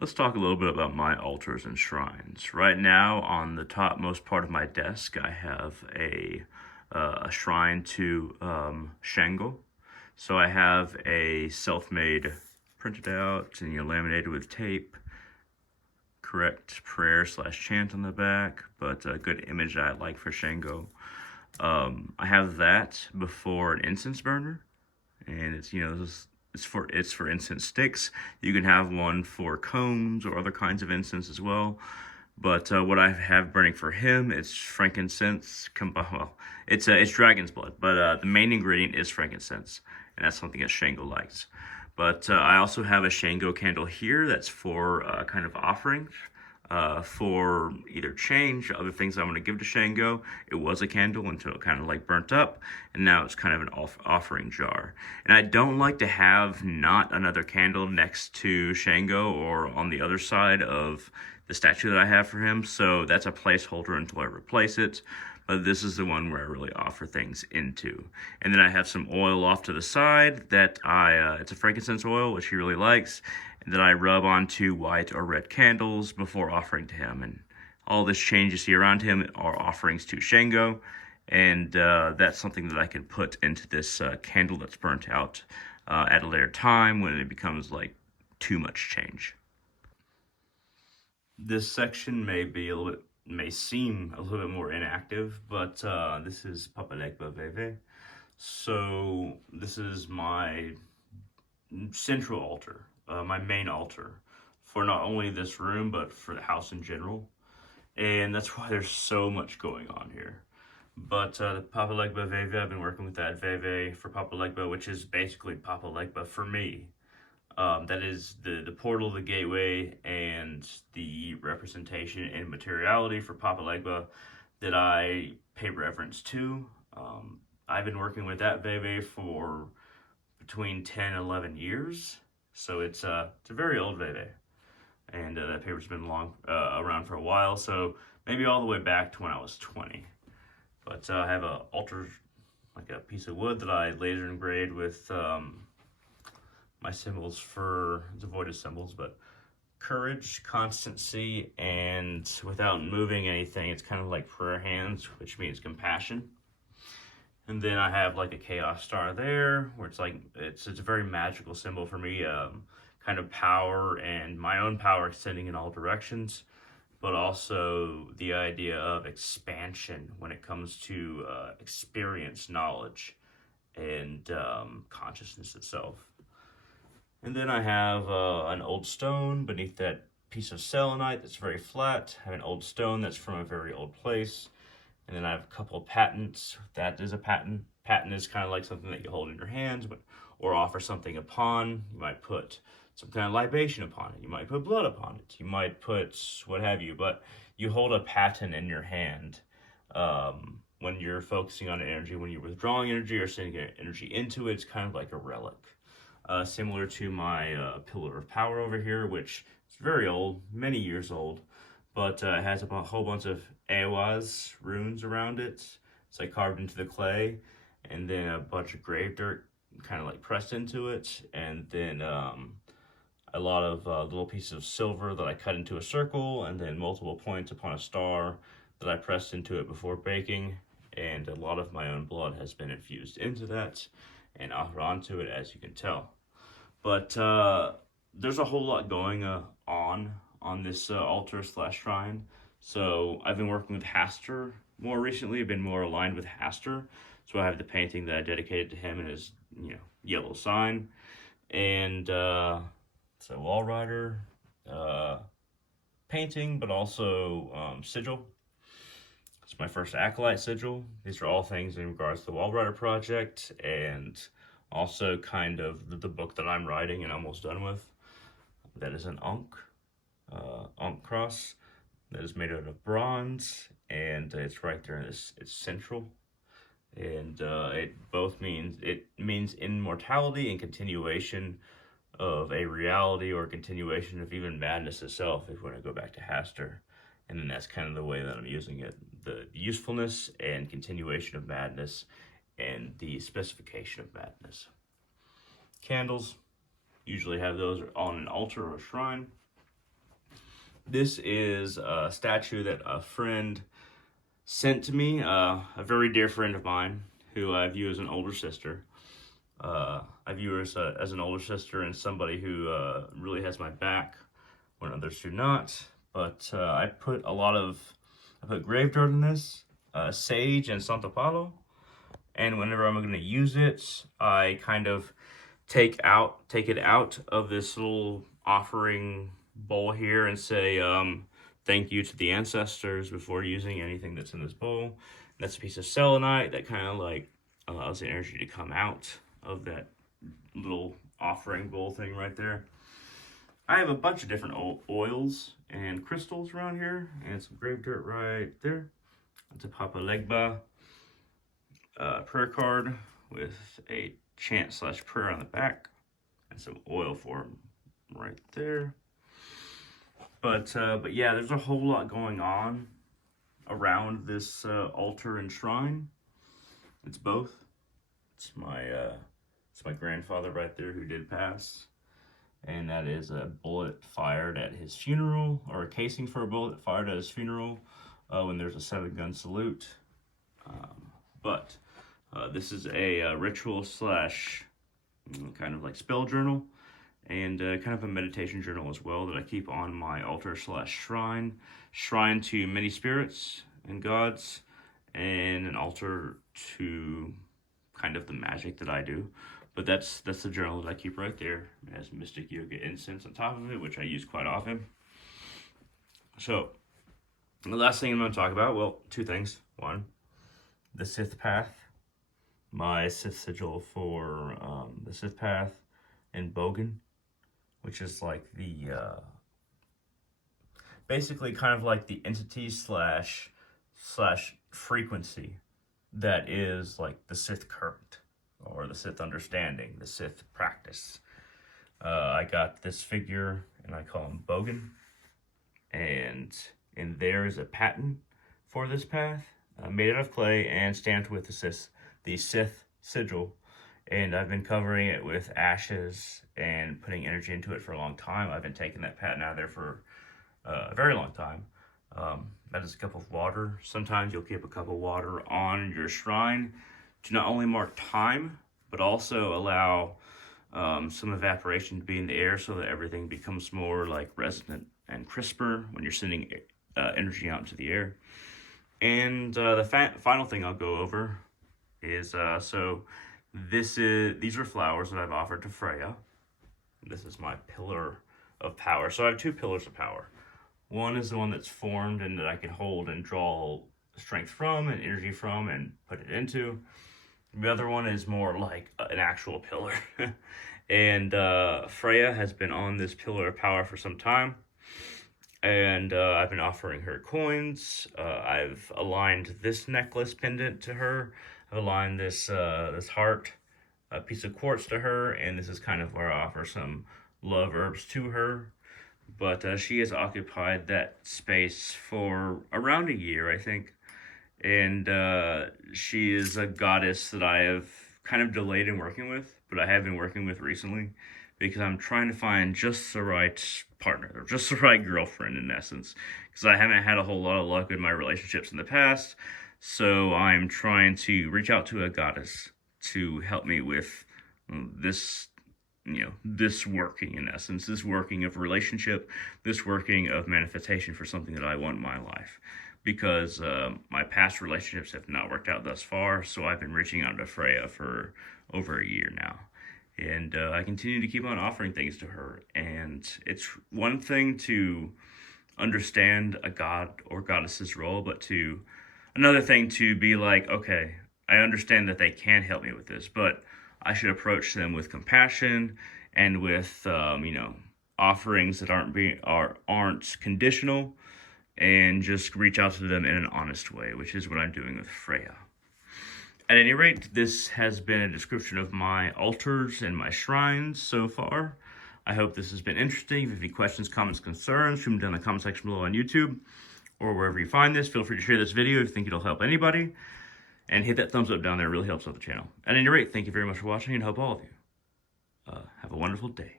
Let's talk a little bit about my altars and shrines. Right now, on the topmost part of my desk, I have a shrine to Shango. So I have a self-made, printed out and laminated with tape, correct prayer slash chant on the back, but a good image that I like for Shango. I have that before an incense burner, and it's for incense sticks. You can have one for cones or other kinds of incense as well. But what I have burning for him is frankincense. Well, it's dragon's blood, but the main ingredient is frankincense, and that's something that Shango likes. But I also have a Shango candle here that's for kind of offering for either change, other things I'm going to give to Shango. It was a candle until it kind of like burnt up, and now it's kind of an offering jar. And I don't like to have not another candle next to Shango or on the other side of the statue that I have for him, so that's a placeholder until I replace it. But this is the one where I really offer things into. And then I have some oil off to the side that it's a frankincense oil, which he really likes, that I rub onto white or red candles before offering to him. And all this change you see around him are offerings to Shango, and that's something that I can put into this candle that's burnt out at a later time when it becomes like too much change. This section may seem a little bit more inactive, but this is Papa Legba Veve. So this is my central altar, my main altar for not only this room but for the house in general, and that's why there's so much going on here. But the Papa Legba Veve, I've been working with that Veve for Papa Legba, which is basically Papa Legba for me. That is the portal, the gateway, and the representation and materiality for Papa Legba that I pay reverence to. I've been working with that Veve for between 10 and 11 years, so it's a very old Veve, and that paper's been around for a while, so maybe all the way back to when I was 20. But I have a altar, like a piece of wood that I laser engraved with my symbols for the voided symbols, but courage, constancy, and without moving anything, it's kind of like prayer hands, which means compassion. And then I have like a chaos star there, where it's a very magical symbol for me, kind of power and my own power extending in all directions, but also the idea of expansion when it comes to experience, knowledge, and consciousness itself. And then I have an old stone beneath that piece of selenite that's very flat. I have an old stone that's from a very old place. And then I have a couple of patents. That is a patent. Patent is kind of like something that you hold in your hands, or offer something upon. You might put some kind of libation upon it. You might put blood upon it. You might put what have you. But you hold a patent in your hand when you're focusing on energy. When you're withdrawing energy or sending energy into it, it's kind of like a relic. Similar to my pillar of power over here, which is very old, many years old, but it has a whole bunch of Ehwaz runes around it. It's like carved into the clay, and then a bunch of grave dirt kind of like pressed into it, and then a lot of little pieces of silver that I cut into a circle, and then multiple points upon a star that I pressed into it before baking, and a lot of my own blood has been infused into that and onto it, as you can tell. But there's a whole lot going on this altar slash shrine. So I've been working with Hastur more recently. I've been more aligned with Hastur. So I have the painting that I dedicated to him and his yellow sign, and it's a Walrider painting, but also sigil. It's my first Acolyte sigil. These are all things in regards to the Walrider project, and also kind of the book that I'm writing and almost done with. That is an Ankh cross that is made out of bronze, and it's right there. It's central, and it means immortality and continuation of a reality, or continuation of even madness itself, if we want to go back to Hastur. And then that's kind of the way that I'm using it: the usefulness and continuation of madness, and the specification of madness. Candles, usually have those on an altar or a shrine. This is a statue that a friend sent to me, a very dear friend of mine who I view as an older sister. I view her as an older sister and somebody who really has my back when others do not. But I put grave dirt in this, sage and Santo Palo, and whenever I'm going to use it, I kind of take it out of this little offering bowl here and say thank you to the ancestors before using anything that's in this bowl. And that's a piece of selenite that kind of like allows the energy to come out of that little offering bowl thing right there. I have a bunch of different oils and crystals around here, and some grave dirt right there. It's a Papa Legba prayer card with a chant/prayer on the back, and some oil for him right there. But yeah, there's a whole lot going on around this altar and shrine. It's both. It's my grandfather right there who did pass, and that is a bullet fired at his funeral, or a casing for a bullet fired at his funeral when there's a 7-gun salute. But this is a ritual slash kind of like spell journal, and kind of a meditation journal as well that I keep on my altar slash shrine to many spirits and gods, and an altar to kind of the magic that I do. But that's the journal that I keep right there. It has Mystic Yoga incense on top of it, which I use quite often. So the last thing I'm going to talk about, well, 2 things. One, the Sith Path, my Sith sigil for the Sith Path and Bogan, which is like the basically kind of like the entity slash frequency that is like the Sith current, or the Sith understanding, the Sith practice. I got this figure, and I call him Bogan, and there is a pattern for this path, made out of clay and stamped with the Sith sigil, and I've been covering it with ashes and putting energy into it for a long time. I've been taking that pattern out of there for a very long time. That is a cup of water. Sometimes you'll keep a cup of water on your shrine to not only mark time, but also allow some evaporation to be in the air so that everything becomes more like resonant and crisper when you're sending energy out into the air. And the final thing I'll go over is, so these are flowers that I've offered to Freya. This is my pillar of power. So I have 2 pillars of power. One is the one that's formed and that I can hold and draw strength from and energy from and put it into. The other one is more like an actual pillar. And Freya has been on this pillar of power for some time. And I've been offering her coins. I've aligned this necklace pendant to her. I've aligned this heart, a piece of quartz to her. And this is kind of where I offer some love herbs to her. But she has occupied that space for around a year, I think. And she is a goddess that I have kind of delayed in working with, but I have been working with recently because I'm trying to find just the right partner, or just the right girlfriend in essence, because I haven't had a whole lot of luck with my relationships in the past. So I'm trying to reach out to a goddess to help me with this, this working in essence, this working of relationship, this working of manifestation for something that I want in my life. Because my past relationships have not worked out thus far, so I've been reaching out to Freya for over a year now. And I continue to keep on offering things to her. And it's one thing to understand a god or goddess's role, but another thing to be like, okay, I understand that they can help me with this, but I should approach them with compassion and with offerings that aren't conditional, and just reach out to them in an honest way, which is what I'm doing with Freya. At any rate, this has been a description of my altars and my shrines so far. I hope this has been interesting. If you have any questions, comments, concerns, shoot them down in the comment section below on YouTube or wherever you find this. Feel free to share this video if you think it'll help anybody. And hit that thumbs up down there. It really helps out the channel. At any rate, thank you very much for watching, and hope all of you have a wonderful day.